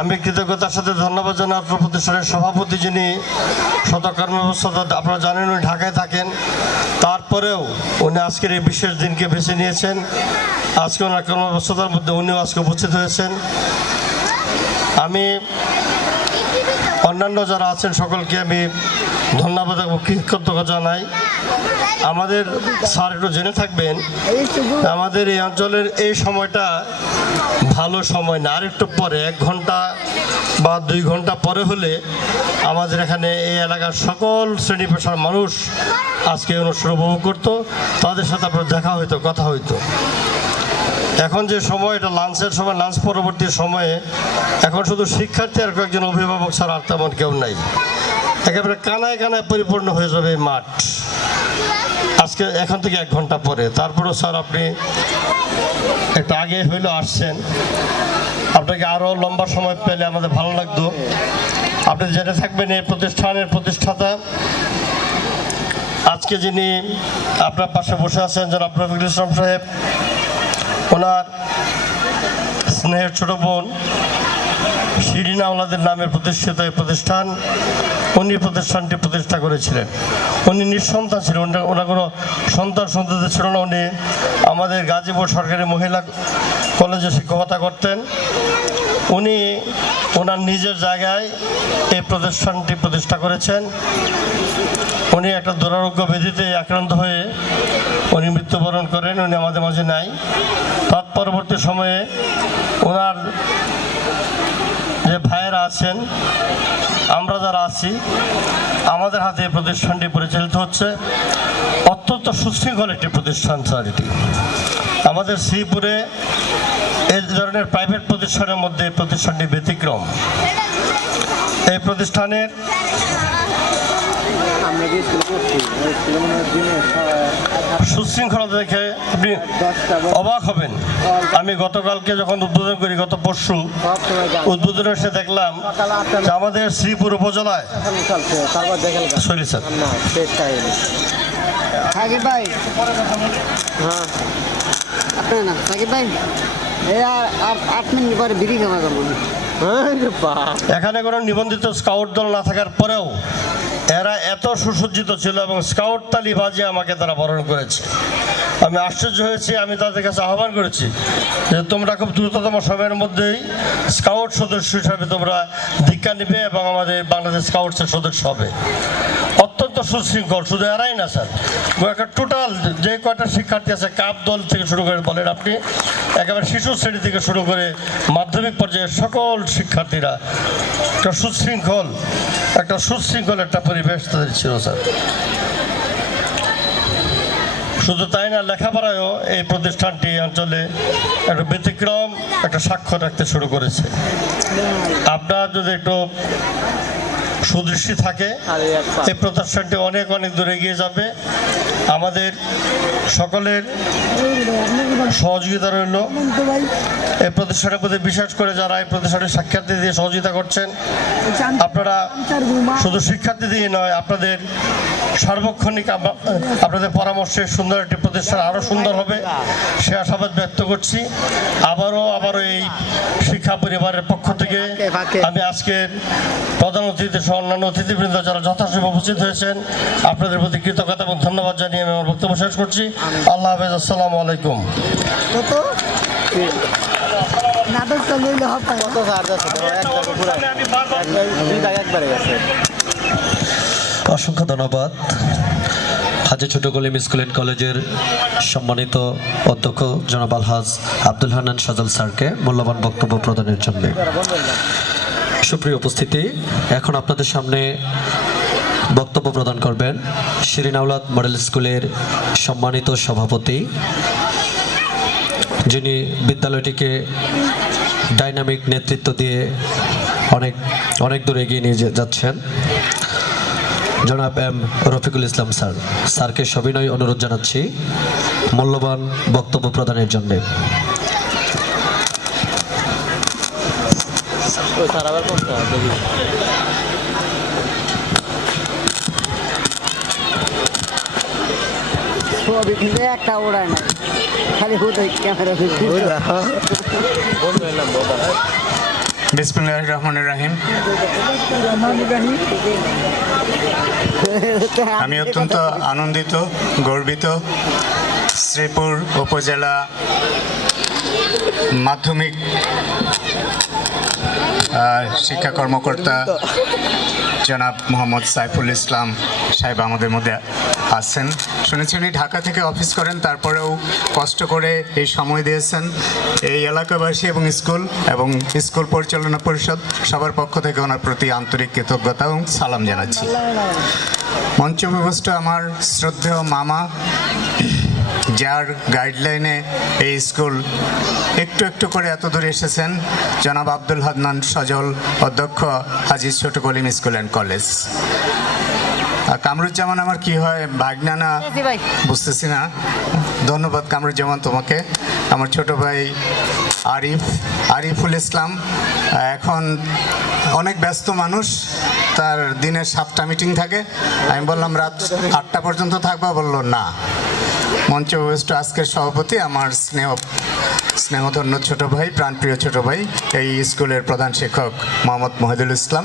আমি কৃতজ্ঞতার সাথে ধন্যবাদ জানাই অত্র প্রতিষ্ঠানের সভাপতি, যিনি শতকর্মব্যস্ততা, আপনারা জানেন উনি ঢাকায় থাকেন, তারপরেও উনি আজকের এই বিশেষ দিনকে বেছে নিয়েছেন। আজকে ওনার কর্মব্যস্ততার মধ্যে উনিও আজকে উপস্থিত হয়েছেন। আমি অন্যান্য যারা আছেন সকলকে আমি ধন্যবাদ এবং কৃতজ্ঞতা জানাই। আমাদের স্যার একটু জেনে থাকবেন, আমাদের এই অঞ্চলের এই সময়টা ভালো সময় না, আর একটু পরে 1 ঘন্টা বা 2 ঘন্টা পরে হলে আমাদের এখানে এই এলাকার সকল শ্রেণী পেশার মানুষ আজকে এই অনুষ্ঠান উপভোগ করতো, তাদের সাথে আপনার দেখা হইতো, কথা হইতো। এখন যে সময়, এটা লাঞ্চের সময়, লাঞ্চ পরবর্তী সময়ে এখন শুধু শিক্ষার্থী আর কয়েকজন অভিভাবক ছাড়া আর তেমন কেউ নাই। একেবারে কানায় কানায় পরিপূর্ণ হয়ে যাবে এই মাঠ আজকে, এখান থেকে 1 ঘন্টা পরে। তারপরেও স্যার আপনি একটু আগে হইলেও আসছেন, আপনাকে আরও লম্বা সময় পেলে আমাদের ভালো লাগতো। আপনি জেনে থাকবেন এই প্রতিষ্ঠানের প্রতিষ্ঠাতা আজকে যিনি আপনার পাশে বসে আছেন, জনাব রফিকুল ইসলাম সাহেব, ওনার স্নেহের ছোট বোন শিরিন আওলাদের নামে প্রতিষ্ঠিত এই প্রতিষ্ঠান, উনি প্রতিষ্ঠানটি প্রতিষ্ঠা করেছিলেন। উনি নিঃসন্তান ছিলেন, ওনার কোনো সন্তান ছিল না। উনি আমাদের গাজীপুর সরকারি মহিলা কলেজে শিক্ষকতা করতেন। উনি ওনার নিজের জায়গায় এই প্রতিষ্ঠানটি প্রতিষ্ঠা করেছেন। উনি একটা দুরারোগ্য ব্যাধিতে আক্রান্ত হয়ে উনি মৃত্যুবরণ করেন, উনি আমাদের মাঝে নাই। তৎপরবর্তী সময়ে ওনার যে ভাইয়েরা আছেন, আমরা যারা আছি, আমাদের হাতে এই প্রতিষ্ঠানটি পরিচালিত হচ্ছে। অত্যন্ত সুশৃঙ্খল একটি প্রতিষ্ঠান স্যার এটি। আমাদের শ্রীপুরে এই ধরনের প্রাইভেট প্রতিষ্ঠানের মধ্যে এই প্রতিষ্ঠানটি ব্যতিক্রম। এই প্রতিষ্ঠানের সুশৃঙ্খলতা দেখে আপনি অবাক হবেন। আমি গতকালকে যখন উদ্বোধন করি, গত পরশু উদ্বোধনে এসে দেখলাম যে আমাদের শ্রীপুর উপজেলায় সরি স্যার সাকিব ভাই, হ্যাঁ আপনার না সাকিব ভাই, এই আর 8 মিনিট পরে বিড়ি খাওয়া যাবো। এখানে কোনো নিবন্ধিত স্কাউট দল না থাকার পরেও এরা এত সুসজ্জিত ছিল এবং স্কাউট তালি বাজিয়ে আমাকে তারা বরণ করেছে। আমি আশ্চর্য হয়েছি। আমি তাদের কাছে আহ্বান করেছি যে তোমরা খুব দ্রুততম সময়ের মধ্যেই স্কাউট সদস্য হিসাবে তোমরা দীক্ষা নেবে এবং আমাদের বাংলাদেশ স্কাউটসের সদস্য হবে। অত্যন্ত সুশৃঙ্খল, শুধু এরাই না স্যার, একটা টোটাল যে কয়টা শিক্ষার্থী আছে, কাপ দল থেকে শুরু করে বলেন আপনি, একেবারে শিশু শ্রেণী থেকে শুরু করে মাধ্যমিক পর্যায়ে সকল শিক্ষার্থীরা একটা সুশৃঙ্খল একটা পরিবেশ তাদের ছিল স্যার। শুধু তাই না, লেখাপড়ায়ও এই প্রতিষ্ঠানটি অঞ্চলে একটা ব্যতিক্রম একটা স্বাক্ষর রাখতে শুরু করেছে। আপনার যদি একটু সুদৃষ্টি থাকে, এই প্রতিষ্ঠানটি অনেক দূরে এগিয়ে যাবে। আমাদের সকলের সহযোগিতা রইল এই প্রতিষ্ঠানের প্রতি, বিশেষ করে যারা এই প্রতিষ্ঠানের শিক্ষার্থী দিয়ে সহযোগিতা করছেন। আপনারা শুধু শিক্ষার্থী দিয়ে নয়, আপনাদের সার্বক্ষণিক আপনাদের পরামর্শে সুন্দর একটি প্রতিষ্ঠান আরও সুন্দর হবে সে আশাবাদ ব্যক্ত করছি। আবারও এই শিক্ষা পরিবারের পক্ষ থেকে আমি আজকের প্রধান অতিথি সহ অন্যান্য অতিথিবৃন্দ যারা যথাসময়ে উপস্থিত হয়েছেন, আপনাদের প্রতি কৃতজ্ঞতা এবং ধন্যবাদ জানিয়ে আমি আমার বক্তব্য শেষ করছি। আল্লাহ হাফেজ, আসসালামু আলাইকুম। অসংখ্য ধন্যবাদ হাজী ছোট কলিম স্কুল অ্যান্ড কলেজের সম্মানিত অধ্যক্ষ জনাব আলহাজ আব্দুল হান্নান সাজাল স্যারকে মূল্যবান বক্তব্য প্রদানের জন্য। সুপ্রিয় উপস্থিতি, এখন আপনাদের সামনে বক্তব্য প্রদান করবেন শিরিন আওলাদ মডেল স্কুলের সম্মানিত সভাপতি, যিনি বিদ্যালয়টিকে ডাইনামিক নেতৃত্ব দিয়ে অনেক দূর এগিয়ে নিয়ে যাচ্ছেন, জনাব এম রফিকুল ইসলাম স্যারকে সবিনয় অনুরোধ জানাচ্ছি মূল্যবান বক্তব্য প্রদানের জন্য। একটা ওড়ায় না, খালি ক্যামেরা বিসমিল্লাহির রহমানির রহিম। আমি অত্যন্ত আনন্দিত, গর্বিত শ্রীপুর উপজেলা মাধ্যমিক শিক্ষা কর্মকর্তা জনাব মোহাম্মদ সাইফুল ইসলাম সাহেব আমাদের মধ্যে আছেন। শুনেছি উনি ঢাকা থেকে অফিস করেন, তারপরেও কষ্ট করে এই সময় দিয়েছেন। এই এলাকাবাসী এবং স্কুল পরিচালনা পরিষদ সবার পক্ষ থেকে ওনার প্রতি আন্তরিক কৃতজ্ঞতা এবং সালাম জানাচ্ছি। মঞ্চ ব্যবস্থা আমার শ্রদ্ধেয় মামা, যার গাইডলাইনে এই স্কুল একটু একটু করে এত দূর এসেছেন, জনাব আব্দুল হান্নান সজল, অধ্যক্ষ হাজী ছোট Kalim school and college. Kamruzzaman আমার কি হয়, ভাগনা না বুঝতেছি না। ধন্যবাদ কামরুজ্জামান তোমাকে। আমার ছোট ভাই আরিফুল ইসলাম এখন অনেক ব্যস্ত মানুষ, তার দিনের 7টা মিটিং থাকে। আমি বললাম রাত 8টা পর্যন্ত থাকবা, বললো না। মঞ্চ ব্যবস্থ আজকের সভাপতি আমার স্নেহধন্য ছোট ভাই, প্রাণপ্রিয় ছোট ভাই, এই স্কুলের প্রধান শিক্ষক মোহাম্মদ মহিদুল ইসলাম।